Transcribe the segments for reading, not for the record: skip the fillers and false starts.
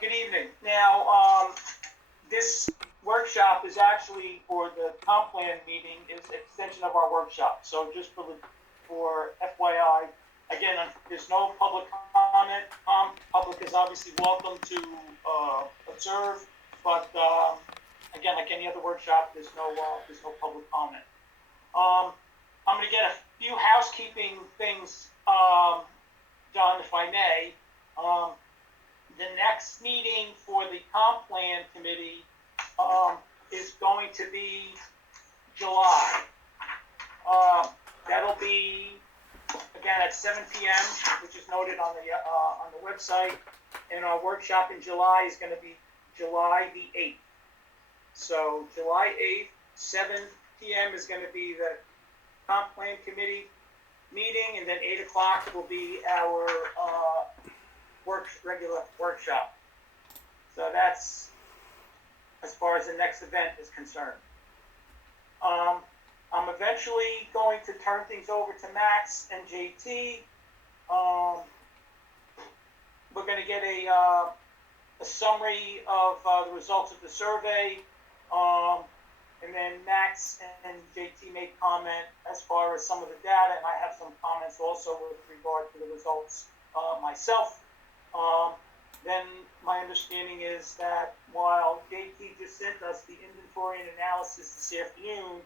Good evening. Now, this workshop is actually for the comp plan meeting is an extension of our workshop. So just for FYI, again, there's no public comment. Public is obviously welcome to observe, but again, like any other workshop, there's no public comment. I'm going to get a few housekeeping things done, if I may. The next meeting for the comp plan committee is going to be July. That'll be again at 7 p.m., which is noted on the website. And our workshop in July is going to be July the 8th. So July 8th, 7 p.m. is going to be the comp plan committee meeting, and then 8 o'clock will be our regular workshop. So that's as far as the next event is concerned. I'm eventually going to turn things over to Max and JT. We're going to get a summary of the results of the survey, and then Max and JT make comment as far as some of the data, and I have some comments also with regard to the results myself. Then my understanding is that while JT just sent us the inventory and analysis this afternoon,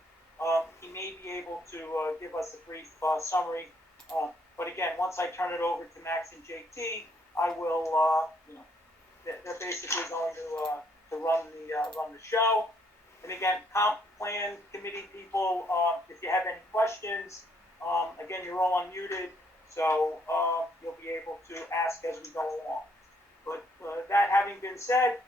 he may be able to give us a brief summary. But again, once I turn it over to Max and JT, I will, they're basically going to run the show. And again, comp plan committee people, if you have any questions, again, you're all unmuted, so you'll be able to ask as we go along. But that having been said,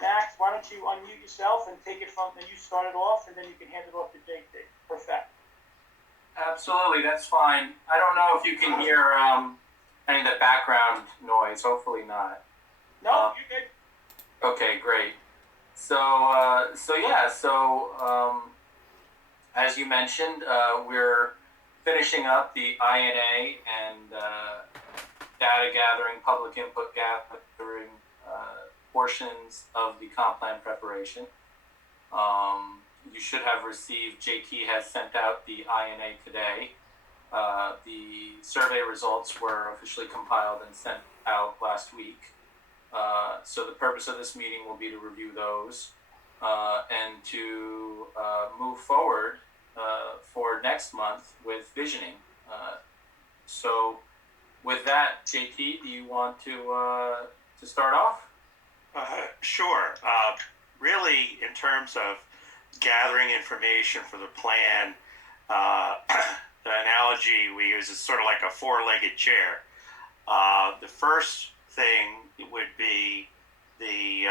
Max, why don't you unmute yourself and take it from, and you start it off, and then you can hand it off to JT. Perfect. Absolutely, that's fine. I don't know if you can hear any of the background noise. Hopefully not. No, you're good. Okay, great. So as you mentioned, we're finishing up the INA and data gathering, public input gathering portions of the comp plan preparation. You should have received, JT has sent out the INA today. The survey results were officially compiled and sent out last week. So the purpose of this meeting will be to review those and to move forward for next month with visioning. So with that, JT, do you want to start off? Sure. Really, in terms of gathering information for the plan, the analogy we use is sort of like a four-legged chair. The first thing would be the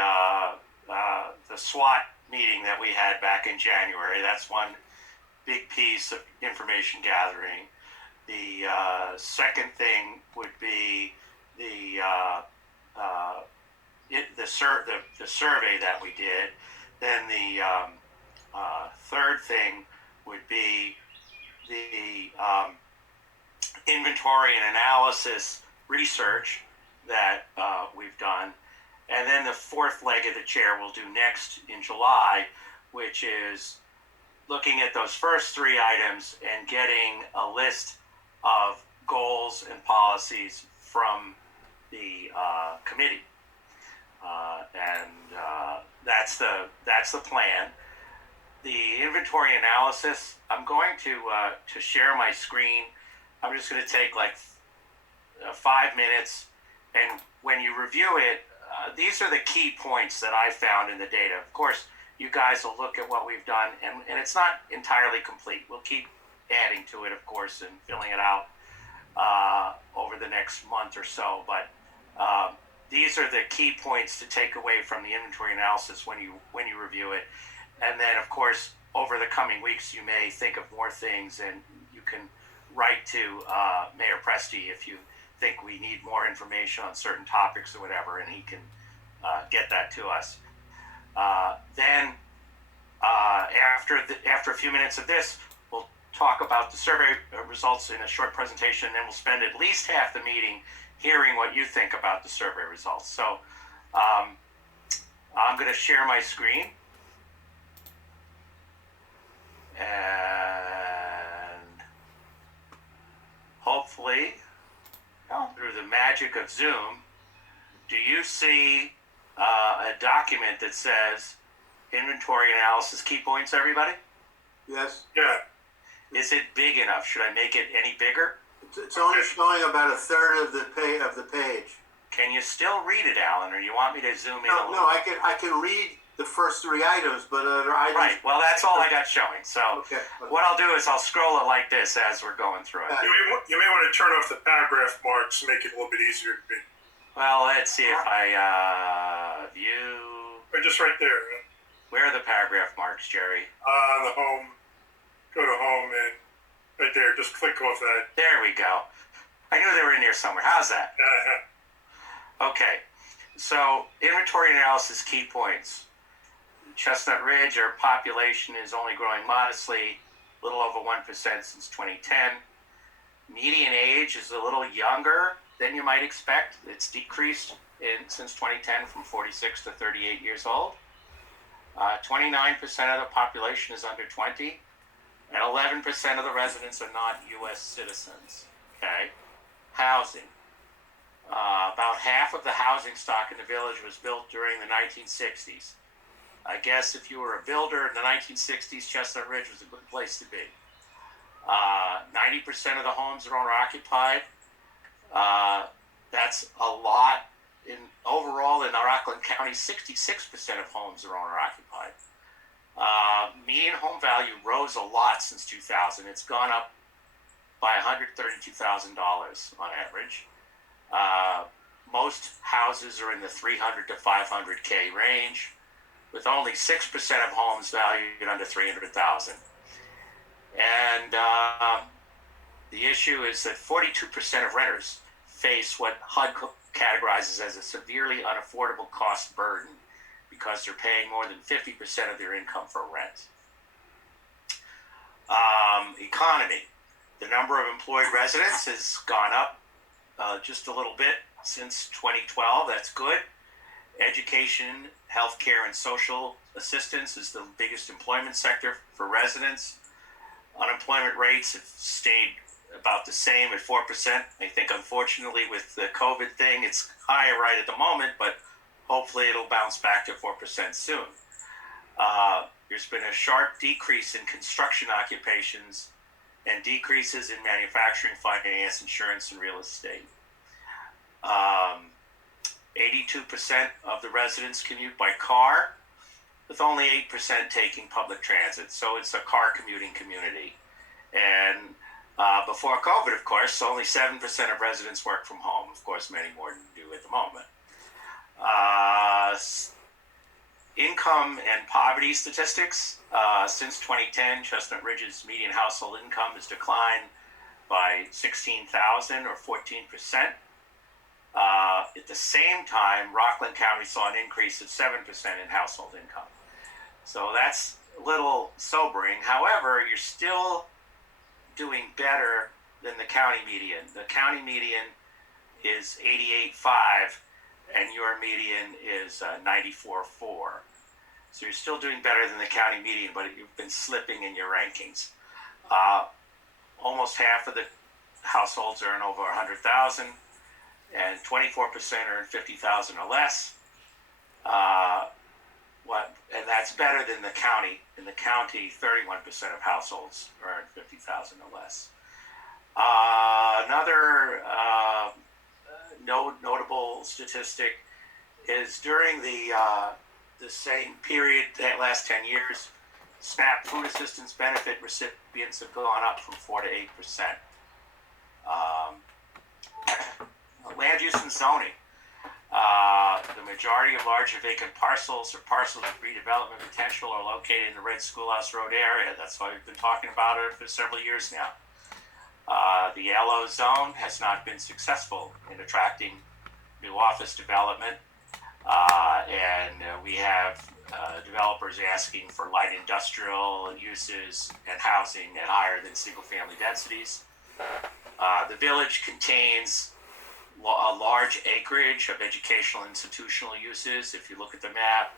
SWOT meeting that we had back in January. That's one big piece of information gathering. The second thing would be the survey that we did. Then the third thing would be the inventory and analysis research that we've done. And then the fourth leg of the chair we'll do next in July, which is looking at those first three items and getting a list of goals and policies from the committee. That's the plan. The inventory analysis, I'm going to share my screen. I'm just going to take like 5 minutes, and when you review it, these are the key points that I found in the data. Of course, you guys will look at what we've done, and it's not entirely complete. We'll keep adding to it, of course, and filling it out over the next month or so. But these are the key points to take away from the inventory analysis when you review it. And then, of course, over the coming weeks, you may think of more things, and you can write to Mayor Presti if you think we need more information on certain topics or whatever, and he can get that to us. Then, after a few minutes of this, we'll talk about the survey results in a short presentation, and then we'll spend at least half the meeting hearing what you think about the survey results. So I'm going to share my screen. And hopefully, through the magic of Zoom, do you see a document that says inventory analysis key points, everybody? Yes, Yeah, Is it big enough? Should I make it any bigger? it's only showing about a third of the page. Can you still read it, Alan, or you want me to zoom in a No, little? I can read the first three items, but other items. Right, well, that's all I got showing. So Okay. what I'll do is I'll scroll it like this as we're going through it. you may want to turn off the paragraph marks, make it a little bit easier to read. Well, let's see if I view. Or just right there, Where are the paragraph marks, Jerry? the home, go to home, and right there, just click off that. There we go. I knew they were in here somewhere. How's that? Okay, so inventory analysis key points. Chestnut Ridge, our population is only growing modestly, a little over 1% since 2010. Median age is a little younger than you might expect. It's decreased since 2010 from 46 to 38 years old. 29% of the population is under 20, and 11% of the residents are not U.S. citizens. Okay, housing. About half of the housing stock in the village was built during the 1960s. I guess if you were a builder in the 1960s, Chestnut Ridge was a good place to be. 90% of the homes are owner-occupied. That's a lot. Overall, in Rockland County, 66% of homes are owner-occupied. Median home value rose a lot since 2000. It's gone up by $132,000 on average. Most houses are in the 300 to 500K range, with only 6% of homes valued under 300,000. And the issue is that 42% of renters face what HUD categorizes as a severely unaffordable cost burden because they're paying more than 50% of their income for rent. Economy. The number of employed residents has gone up just a little bit since 2012. That's good. Education, healthcare, and social assistance is the biggest employment sector for residents. Unemployment rates have stayed about the same at 4%. I think, unfortunately, with the COVID thing, it's higher right at the moment, but hopefully it'll bounce back to 4% soon. There's been a sharp decrease in construction occupations and decreases in manufacturing, finance, insurance, and real estate. 82% of the residents commute by car, with only 8% taking public transit. So it's a car commuting community. And before COVID, of course, only 7% of residents work from home. Of course, many more do at the moment. Income and poverty statistics. Since 2010, Chestnut Ridge's median household income has declined by $16,000 or 14%. At the same time, Rockland County saw an increase of 7% in household income. So that's a little sobering. However, you're still doing better than the county median. The county median is 88.5, and your median is 94.4. So you're still doing better than the county median, but you've been slipping in your rankings. Almost half of the households earn over 100,000, and 24% earn 50,000 or less. And that's better than the county. In the county, 31% of households earn 50,000 or less. Another notable statistic is during the same period, that last 10 years, SNAP food assistance benefit recipients have gone up from 4 to 8%. Land use and zoning. The majority of larger vacant parcels or parcels with redevelopment potential are located in the Red Schoolhouse Road area. That's why we've been talking about it for several years now. The yellow zone has not been successful in attracting new office development, and we have developers asking for light industrial uses and housing at higher than single-family densities. The village contains a a large acreage of educational institutional uses. If you look at the map,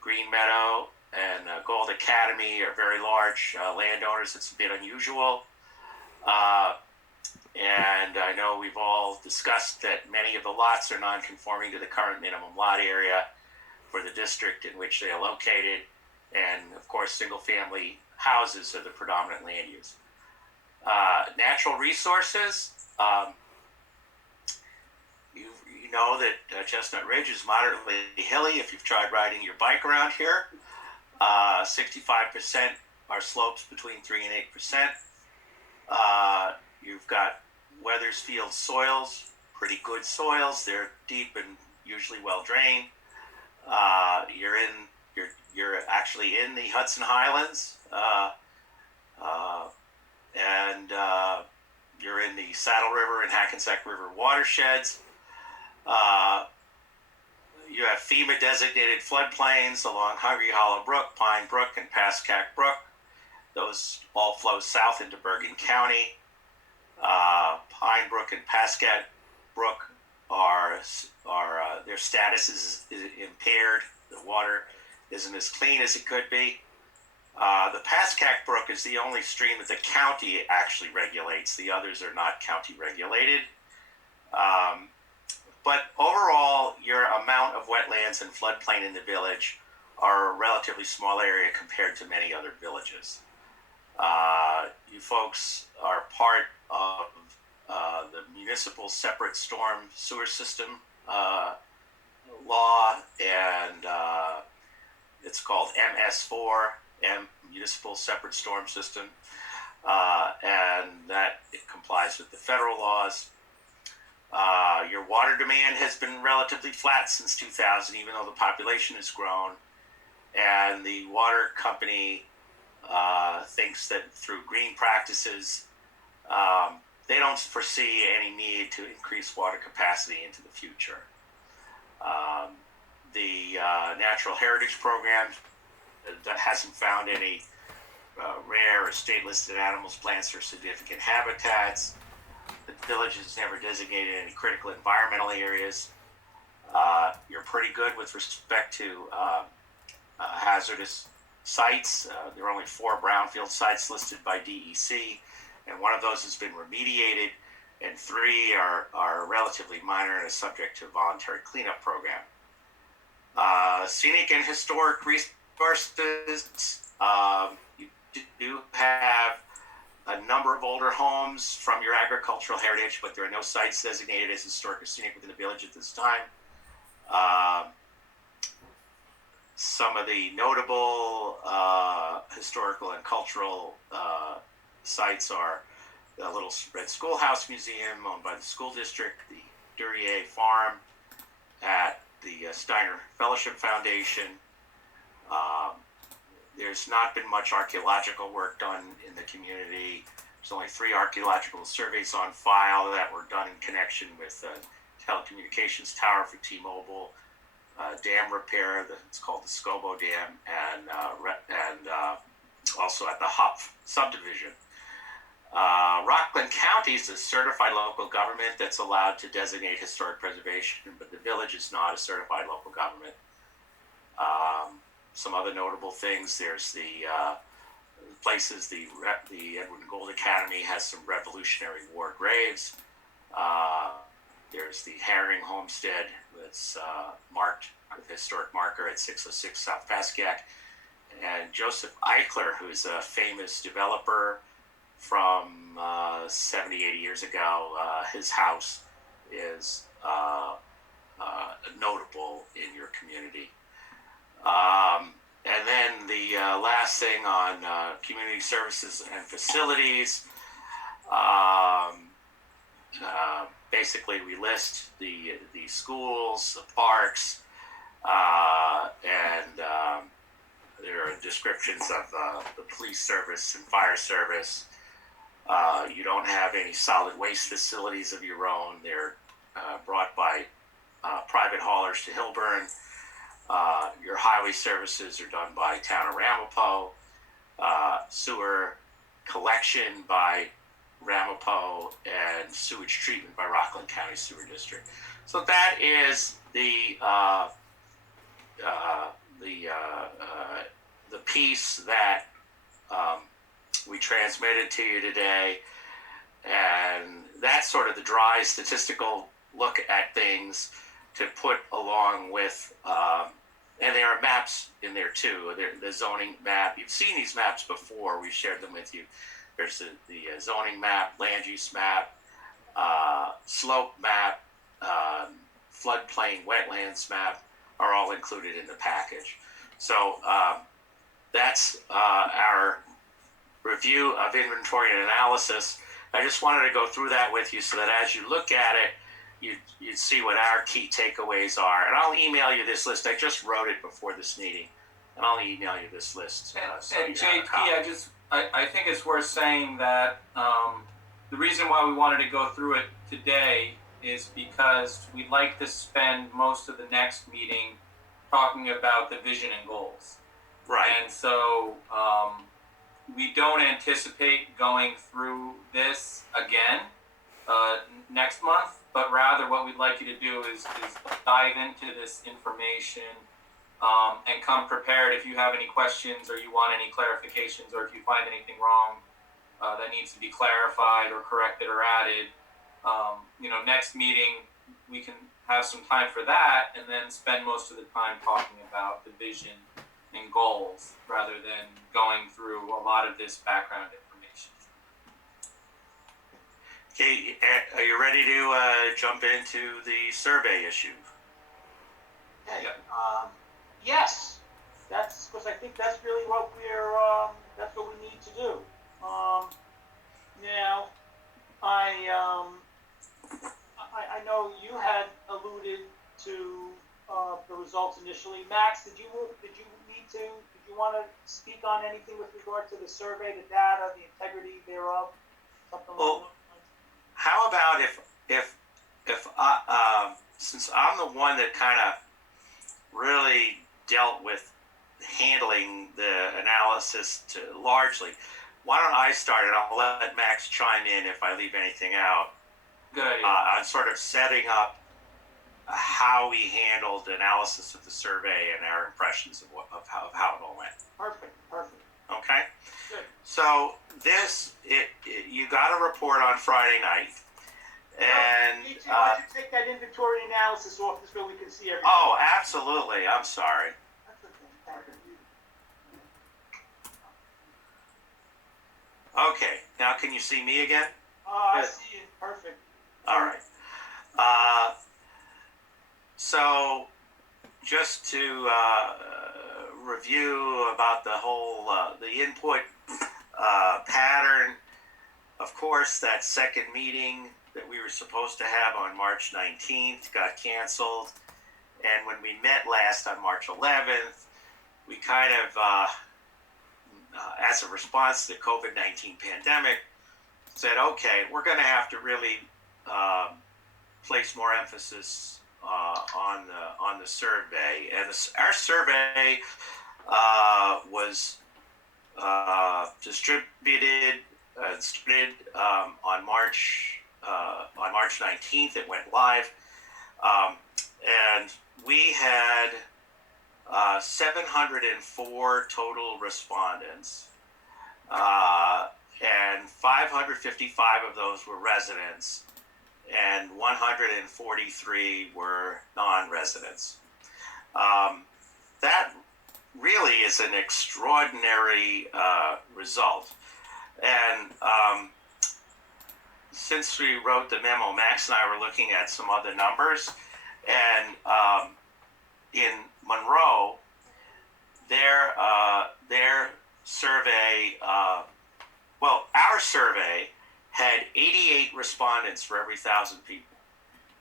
Green Meadow and Gold Academy are very large landowners. It's a bit unusual. And I know we've all discussed that many of the lots are non-conforming to the current minimum lot area for the district in which they are located. And of course, single-family houses are the predominant land use. Natural resources. You know that Chestnut Ridge is moderately hilly if you've tried riding your bike around here. 65% are slopes between 3 and 8%. You've got Weathersfield soils, pretty good soils. They're deep and usually well drained. You're actually in the Hudson Highlands, and you're in the Saddle River and Hackensack River watersheds. You have FEMA designated floodplains along Hungry Hollow Brook, Pine Brook, and Pascack Brook. Those all flow south into Bergen County. Pine Brook and Pascack Brook are their status is impaired. The water isn't as clean as it could be. The Pascack Brook is the only stream that the county actually regulates. The others are not county regulated. But overall, your amount of wetlands and floodplain in the village are a relatively small area compared to many other villages. You folks are part of the municipal separate storm sewer system law, and it's called MS4, Municipal Separate Storm System, and that it complies with the federal laws. Your water demand has been relatively flat since 2000, even though the population has grown, and the water company thinks that through green practices, they don't foresee any need to increase water capacity into the future. The Natural Heritage Program that hasn't found any rare or state-listed animals, plants, or significant habitats. The village has never designated any critical environmental areas. You're pretty good with respect to hazardous sites. There are only 4 brownfield sites listed by DEC, and one of those has been remediated, and 3 are relatively minor and are subject to a voluntary cleanup program. Scenic and historic resources. You do have a number of older homes from your agricultural heritage, but there are no sites designated as historic or scenic within the village at this time. Some of the notable historical and cultural sites are the Little Red Schoolhouse Museum owned by the school district, the Duryea Farm at the Steiner Fellowship Foundation. There's not been much archaeological work done in the community. There's only 3 archaeological surveys on file that were done in connection with telecommunications tower for T-Mobile, dam repair, it's called the Scobo Dam, and also at the Hopf subdivision. Rockland County is a certified local government that's allowed to designate historic preservation, but the village is not a certified local government. Some other notable things, there's the places, the Edward and Gold Academy has some Revolutionary War graves. There's the Herring Homestead that's marked with a historic marker at 606 South Pascack. And Joseph Eichler, who's a famous developer from 70, 80 years ago, his house is notable in your community. And then the last thing on community services and facilities. Basically, we list the schools, the parks, and there are descriptions of the police service and fire service. You don't have any solid waste facilities of your own. They're brought by private haulers to Hillburn. Your highway services are done by Town of Ramapo. Sewer collection by Ramapo, and sewage treatment by Rockland County Sewer District. So that is the piece that we transmitted to you today, and that's sort of the dry statistical look at things to put along with, and there are maps in there too. The zoning map, you've seen these maps before, we've shared them with you. There's the zoning map, land use map, slope map, floodplain wetlands map are all included in the package. So that's our review of inventory and analysis. I just wanted to go through that with you so that as you look at it, you'd see what our key takeaways are. And I'll email you this list. I just wrote it before this meeting, and I'll email you this list. And JP, I think it's worth saying that the reason why we wanted to go through it today is because we'd like to spend most of the next meeting talking about the vision and goals. Right. And so we don't anticipate going through this again next month, but rather what we'd like you to do is dive into this information and come prepared if you have any questions or you want any clarifications or if you find anything wrong that needs to be clarified or corrected or added. Next meeting we can have some time for that and then spend most of the time talking about the vision and goals rather than going through a lot of this background information. Okay, are you ready to jump into the survey issue? Okay. Yeah. Yes, that's because I think that's really what that's what we need to do. Now, I know you had alluded to the results initially. Max, did you want to speak on anything with regard to the survey, the data, the integrity thereof, something Well, like that? how about if I, since I'm the one that kind of really dealt with handling the analysis largely, why don't I start and I'll let Max chime in if I leave anything out. Good idea. On sort of setting up how we handled analysis of the survey and our impressions of how it all went. Perfect. Okay? Good. So you got a report on Friday night. And why don't you take that inventory analysis off this so we can see everything? oh, absolutely. I'm sorry. That's okay. Okay. Now can you see me again? I see it. Perfect. All right. So just to review about the whole the input pattern. Of course, that second meeting that we were supposed to have on March 19th got canceled. And when we met last on March 11th, we kind of, as a response to the COVID-19 pandemic, said, okay, we're going to have to really place more emphasis on the survey. And our survey was distributed started on March 19th. It went live, and we had 704 total respondents, and 555 of those were residents, and 143 were non-residents. That really is an extraordinary result. And since we wrote the memo, Max and I were looking at some other numbers. And in Monroe, their survey, our survey had 88 respondents for every 1,000 people.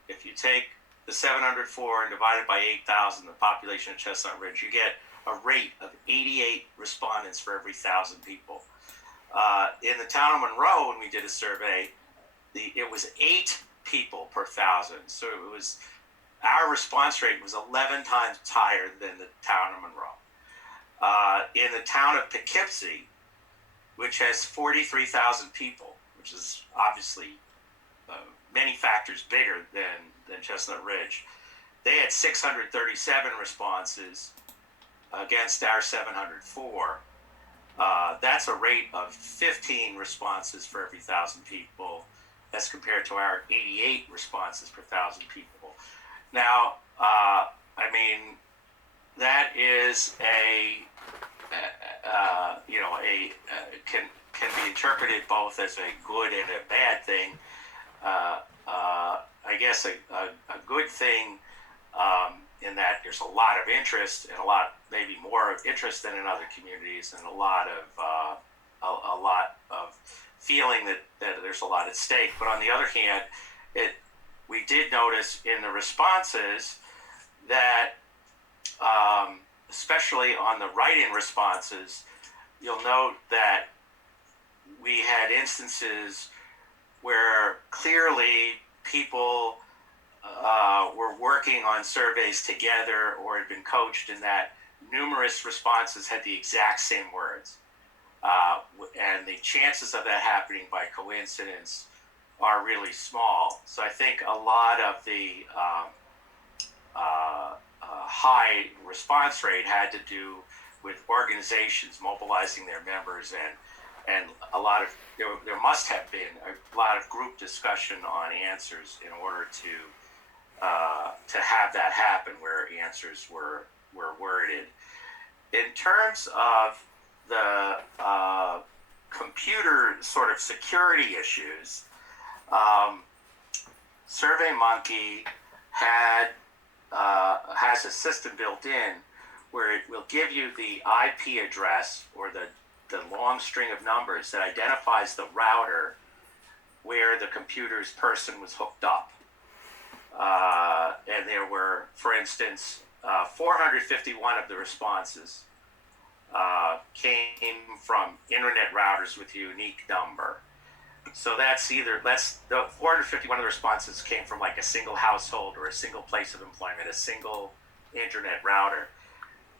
If you take the 704 and divide it by 8,000, the population of Chestnut Ridge, you get a rate of 88 respondents for every 1,000 people. In the town of Monroe, when we did a survey, it was 8 people per 1,000. So our response rate was 11 times higher than the town of Monroe. In the town of Poughkeepsie, which has 43,000 people, which is obviously many factors bigger than Chestnut Ridge. They had 637 responses against our 704. That's a rate of 15 responses for every 1,000 people, as compared to our 88 responses per 1,000 people. Now, I mean, that is can be interpreted both as a good and a bad thing. I guess a good thing in that there's a lot of interest, and maybe more interest than in other communities, and a lot of feeling that there's a lot at stake. But on the other hand, we did notice in the responses that, especially on the write-in responses, you'll note that we had instances where clearly people were working on surveys together or had been coached, in that numerous responses had the exact same words. And the chances of that happening by coincidence are really small. So I think a lot of the high response rate had to do with organizations mobilizing their members, and a lot of there must have been a lot of group discussion on answers in order to have that happen, where answers were worded. In terms of the computer sort of security issues, SurveyMonkey has a system built in where it will give you the IP address, or the long string of numbers that identifies the router where the computer's person was hooked up. And there were, for instance, 451 of the responses came from internet routers with a unique number. So the 451 of the responses came from like a single household or a single place of employment, a single internet router.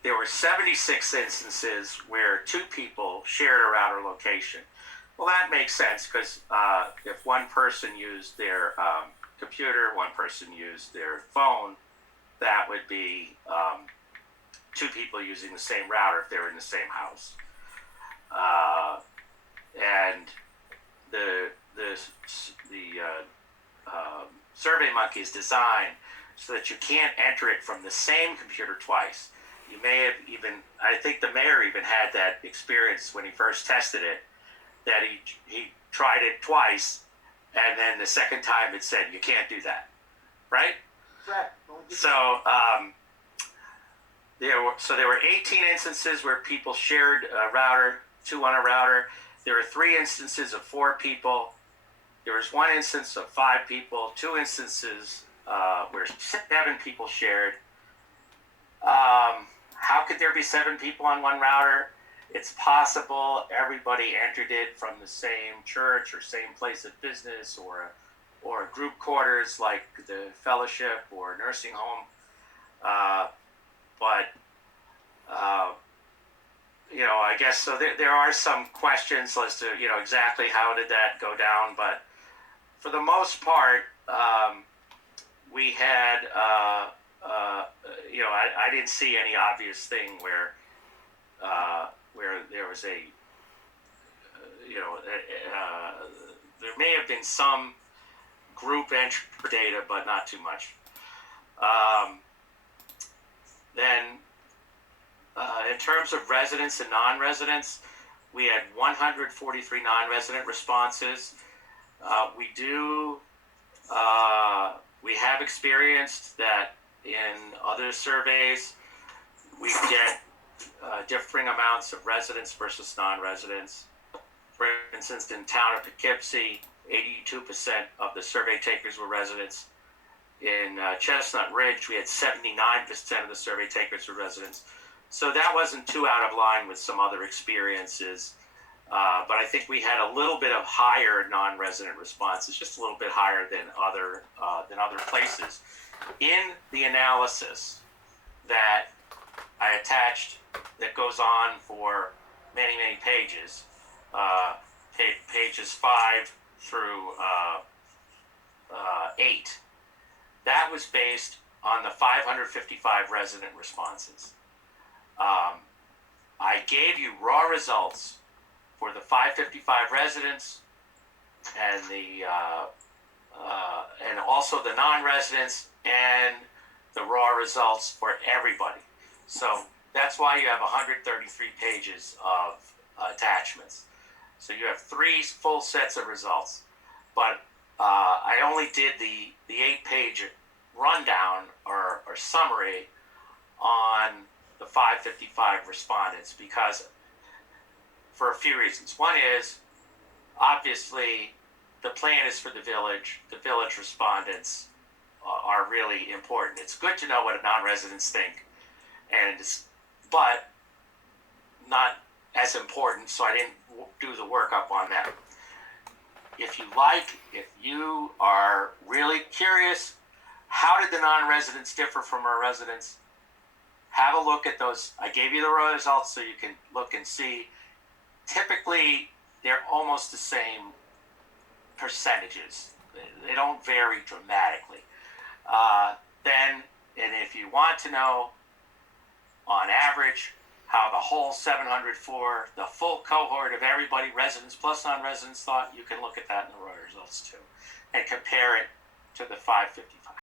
There were 76 instances where 2 people shared a router location. Well, that makes sense, because if one person used their computer, one person used their phone, that would be 2 people using the same router if they were in the same house. And the SurveyMonkey is designed so that you can't enter it from the same computer twice. You may have I think the mayor even had that experience when he first tested it, that he tried it twice, and then the second time it said, you can't do that, right? Right. So there were 18 instances where people shared a router, 2 on a router. There were 3 instances of 4 people. There was 1 instance of 5 people, 2 instances where 7 people shared. How could there be 7 people on one router? It's possible everybody entered it from the same church or same place of business, or group quarters like the fellowship or nursing home. I guess so. There are some questions as to exactly how did that go down, but for the most part, we had. I didn't see any obvious thing where there was there may have been some group entry data, but not too much. Then, in terms of residents and non-residents, we had 143 non-resident responses. We have experienced that in other surveys, we get differing amounts of residents versus non-residents. For instance, in town of Poughkeepsie, 82% of the survey takers were residents. In Chestnut Ridge, we had 79% of the survey takers were residents. So that wasn't too out of line with some other experiences. But I think we had a little bit of higher non-resident responses, just a little bit higher than other places. In the analysis that I attached, that goes on for many, many pages, pages 5 through 8. That was based on the 555 resident responses. I gave you raw results for the 555 residents and and also the non-residents, and the raw results for everybody. So that's why you have 133 pages of attachments. So you have 3 full sets of results, but I only did the 8-page rundown or summary on the 555 respondents because for a few reasons. One is obviously the plan is for the village respondents are really important. It's good to know what non-residents think, but not as important, so I didn't do the workup on that. If you are really curious, how did the non-residents differ from our residents? Have a look at those. I gave you the results so you can look and see. Typically, they're almost the same percentages. They don't vary dramatically. And if you want to know, on average, how the whole 704, the full cohort of everybody, residents plus non-residents, thought, you can look at that in the raw results too, and compare it to the 555.